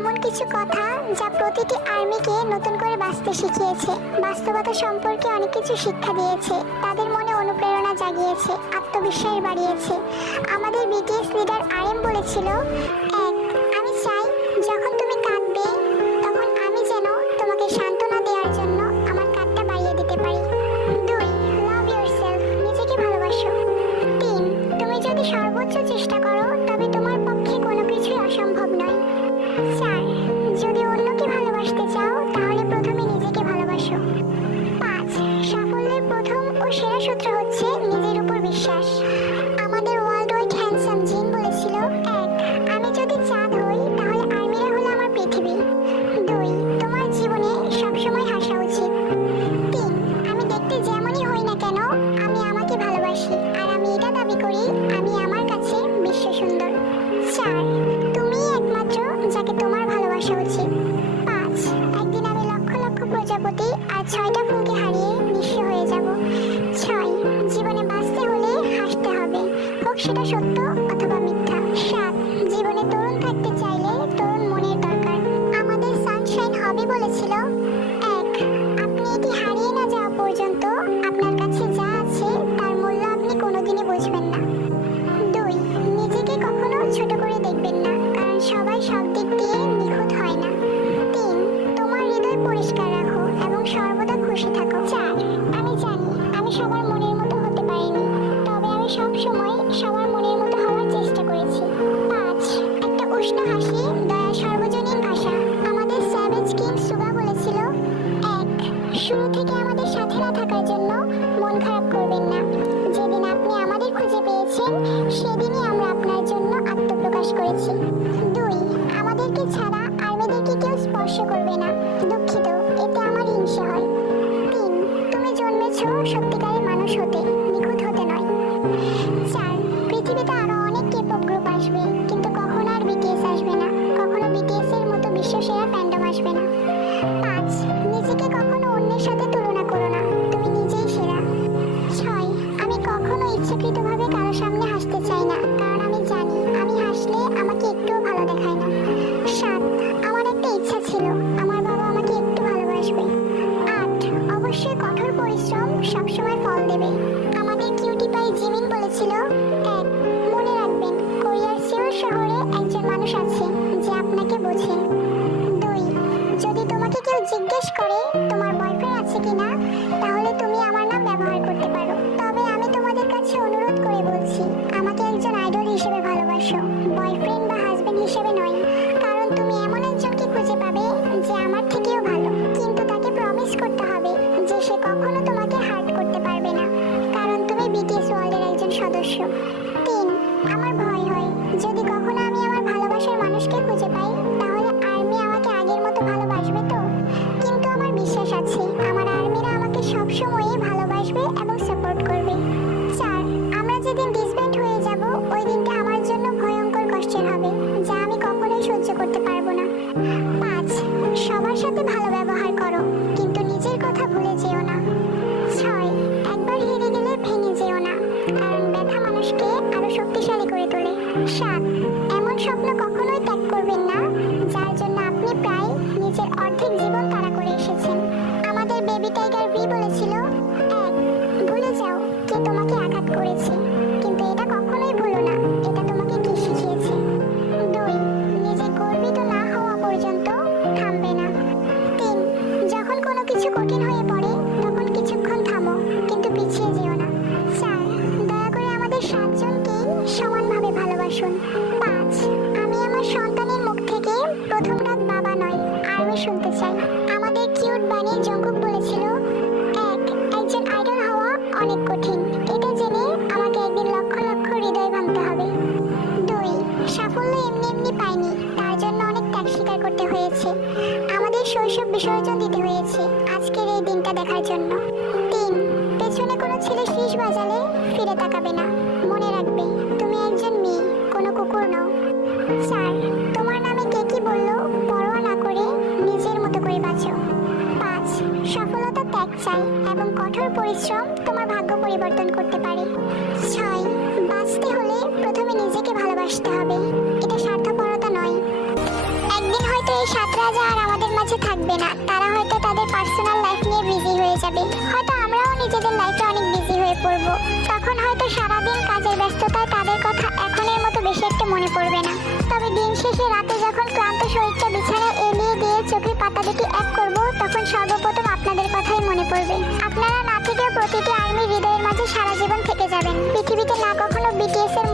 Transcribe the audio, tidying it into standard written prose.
এমন কিছু কথা যা প্রতিটি আর্মিকে নতুন করে বাঁচতে শিখিয়েছে, বাস্তবতা সম্পর্কে অনেক কিছু শিক্ষা দিয়েছে, তাদের মনে অনুপ্রেরণা জাগিয়েছে, আত্মবিশ্বাস বাড়িয়েছে। আমাদের বিটিএস লিডার RM বলেছিল, এক, আমি চাই যখন তুমি কাঁদবে তখন আমি যেন তোমাকে সান্ত্বনা দেওয়ার জন্য আমার কাঁধটা বাড়িয়ে দিতে পারি। দুই, লাভ ইয়োরসেলফ, নিজেকে ভালোবাসো। তিন, তুমি যদি সর্বোচ্চ চেষ্টা করো তবে তোমার পক্ষে কোনো কিছুই অসম্ভব নয়। চার, যদি অন্যকে ভালোবাসতে চাও তাহলে প্রথমে নিজেকে ভালোবাসো। পাঁচ, সাফল্যের প্রথম ও সেরা সূত্র হচ্ছে নিজের উপর বিশ্বাস। আমাদের ওয়ার্ল্ড ওয়াইড হ্যান্ডসাম জিন বলেছিল, এক, আমি যদি চাঁদ হই তাহলে আর্মিরা হলো আমার পৃথিবী। দুই, তোমার জীবনে সবসময় হাসা উচিত। তিন, আমি দেখতে যেমনই হই না কেন আমি আমাকে ভালোবাসি, আর আমি এটা দাবি করি আমি আমার কাছে বিশ্ব সুন্দর। চার, তুমিই একমাত্র যাকে তোমার ভালোবাসা উচিত। পাঁচ, একদিন আমি লক্ষ লক্ষ প্রজাপতি আর 6টা ফুলকে হারিয়ে নিঃস্ব হয়ে যাব। ছয়, জীবনে বাঁচতে হলে হাসতে হবে, হোক সেটা সত্য অথবা মিথ্যা। সাত, জীবনে তরুণ থাকতে চাইলে তরুণ মনের দরকার। আমাদের সানশাইন হবি বলেছিল, এক, আপনি এটি হারিয়ে না যাওয়া পর্যন্ত আপনার কাছে যা আছে তার মূল্য আপনি কোনোদিনই বুঝবেন না। দুই, নিজেকে কখনো ছোট করে দেখবেন না, কারণ সবাই সব দিক দিয়ে নিখুঁত হয় না। তিন, তোমার হৃদয় পরিষ্কার রাখো এবং সর্বদা খুশি থাকো। চার, আমি জানি আমি সবার মনের মতো হতে পারিনি, তবে আমি সব সময় সবার মনের মতো হওয়ার চেষ্টা করেছি। পাঁচ, একটা উষ্ণ হাসি দয়া সর্বজনীন ভাষা। আমাদের স্যাভেজ কিং সুগা বলেছিল, এক, শুরু থেকে আমাদের সাথে না থাকার জন্য মন খারাপ করবেন না। যেদিন আপনি আমাদের খুঁজে পেয়েছেন সেদিনই আমরা আপনার জন্য আত্মপ্রকাশ করেছি। দুই, আমাদেরকে ছাড়া আর্মিদেরকে কেউ স্পর্শ করবে না। দুঃখিত, এতে আমার হিংসা হয়। তিন, তুমি জন্মেছ সত্যিকারের মানুষ হতে, নিখুঁত হতে নয়। চার, পৃথিবীতে আরো অনেক কেপপ গ্রুপ আসবে, কিন্তু কখনো আর বিটিএস আসবে না, কখনো বিটিএস এর মতো বিশ্বসেরা ফ্যান্ডম আসবে না। পাঁচ, নিজেকে কখনো অন্যের সাথে তুলনা করো না, তুমি নিজেই সেরা। ছয়, আমি কখনো ইচ্ছাকৃতভাবে কারো সামনে হাসতে চাই না, কারণ আমি জানি আমি হাসলে আমাকে একটুও ভালো দেখায় না। সাত, আমার একটা ইচ্ছা ছিল আমার বাবা আমাকে একটু ভালোবাসবে। আট, অবশ্যই কঠোর পরিশ্রম সবসময় ফল দেবে। আমাদের কিউটি পাই জিমিন বলেছিল, এক, মনে রাখবেন কোরিয়ার সিওল শহরে একজন মানুষ আছে যে আপনাকে বোঝে। দুই, যদি তোমাকে কেউ জিজ্ঞেস করে তোমার বয়ফ্রেন্ড আছে কিনা, তাহলে তুমি আমার নাম ব্যবহার করতে পারো। তবে আমি তোমাদের কাছে অনুরোধ করে বলছি, আমাকে একজন আইডল হিসেবে ভালোবাসো, বয়ফ্রেন্ড বা হাজবেন্ড হিসেবে নয়, কারণ তুমি এমন একজনকে খুঁজে পাবে যে আমার থেকেও ভালো, কিন্তু তাকে প্রমিস করতে হবে যে সে কখনো তোমাকে হার্ট করতে পারবে না, কারণ তুমি বিটিএস ওয়ার্ল্ডের একজন সদস্য। তিন, আমার ভয় হয় যদি কখনো আমি আমার ভালোবাসার মানুষকে খুঁজে পাই তাহলে আর্মি আমাকে আগের মতো ভালোবাসবে তো, কিন্তু আমার বিশ্বাস আছে আমার আর্মিরা আমাকে সবসময়ই ভালোবাসবে এবং সাপোর্ট করবে। চার, আমরা যেদিন ডিসব্যান্ড হয়ে যাব ওই দিনটা আমার জন্য ভয়ঙ্কর কষ্টের হবে, যা আমি কখনোই সহ্য করতে পারবো না। পাঁচ, সবার সাথে ভালো ব্যবহার করো, কিন্তু নিজের কথা ভুলে যেও না। ছয়, একবার হেরে গেলে ভেঙে যেও না, কারণ ব্যথা মানুষকে আরো শক্তিশালী করে তোলে। সাত, এমন স্বপ্ন কখনোই ত্যাগ করবেন না যার জন্য আপনি প্রায় নিজের অর্ধেক জীবন তাড়া করে এসেছেন। আমাদের বেবি টাইগার ভি বলেছিল, এক, ভুলে যাও কে তোমাকে আঘাত করেছে, কিন্তু এটা কখনোই ভুলো না এটা তোমাকে কি শিখিয়েছে। দুই, নিজে গর্বিত না হওয়া পর্যন্ত থামবে না। তিন, যখন কোনো কিছু কঠিন হয়ে পড়ে তখন কিছুক্ষণ থামো, কিন্তু পিছিয়ে যেও না। চার, দয়া করে আমাদের 7 জনকেই সমানভাবে ভালোবাসুন। পাঁচ, আমি আমার সন্তানের মুখ থেকে প্রথম ডাক বাবা নয় আর্মি শুনতে চাই। আমাদের কিউট বানি জঙ্কুক বলেছিল, এক, একজন আইডল হওয়া অনেক কঠিন, এটা জেনে আমাকে একদিন লক্ষ লক্ষ হৃদয় ভাঙতে হবে। দুই, সাফল্য এমনি এমনি পাইনি, তার জন্য অনেক ত্যাগ স্বীকার করতে হয়েছে, আমাদের শৈশব বিসর্জন দিতে হয়েছে আজকের এই দিনটা দেখার জন্য। তিন, পেছনে কোনো ছেলে শীষ বাজালে ফিরে তাকাবে না, মনে রাখবে তুমি একজন মেয়ে, কোনো কুকুর নও। চার, তোমার নামে কে কি বললো পরোয়া না করে নিজের মতো করে বাঁচো। পাঁচ, সফলতা ত্যাগ চাই এবং কঠোর পরিশ্রম তোমার ভাগ্য পরিবর্তন করতে পারে। ছয়, বাঁচতে হলে প্রথমে নিজেকে ভালোবাসতে হবে, এটা স্বার্থপরতা নয়। একদিন হয়তো রাজা আর আমাদের মাঝে থাকবে না, তারা হয়তো তাদের পার্সোনাল লাইফ নিয়ে বিজি হয়ে যাবে, হয়তো আমরাও নিজেদের লাইফে অনেক বিজি হয়ে পড়ব। তখন হয়তো সারাদিন কাজের ব্যস্ততায় তাদের কথা এখনের মতো বেশি একটা মনে পড়বে না। তবে দিন শেষে রাতে যখন ক্লান্ত শরীরটা বিছানায় এলিয়ে দিয়ে চোখের পাতা দুটি এক করব, তখন সর্বপ্রথম আপনাদের কথাই মনে পড়বে। আপনারা না থেকেও প্রতিটি আর্মি হৃদয়ের মাঝে সারা জীবন থেকে যাবেন। পৃথিবীতে না কখনো বিটিএস এর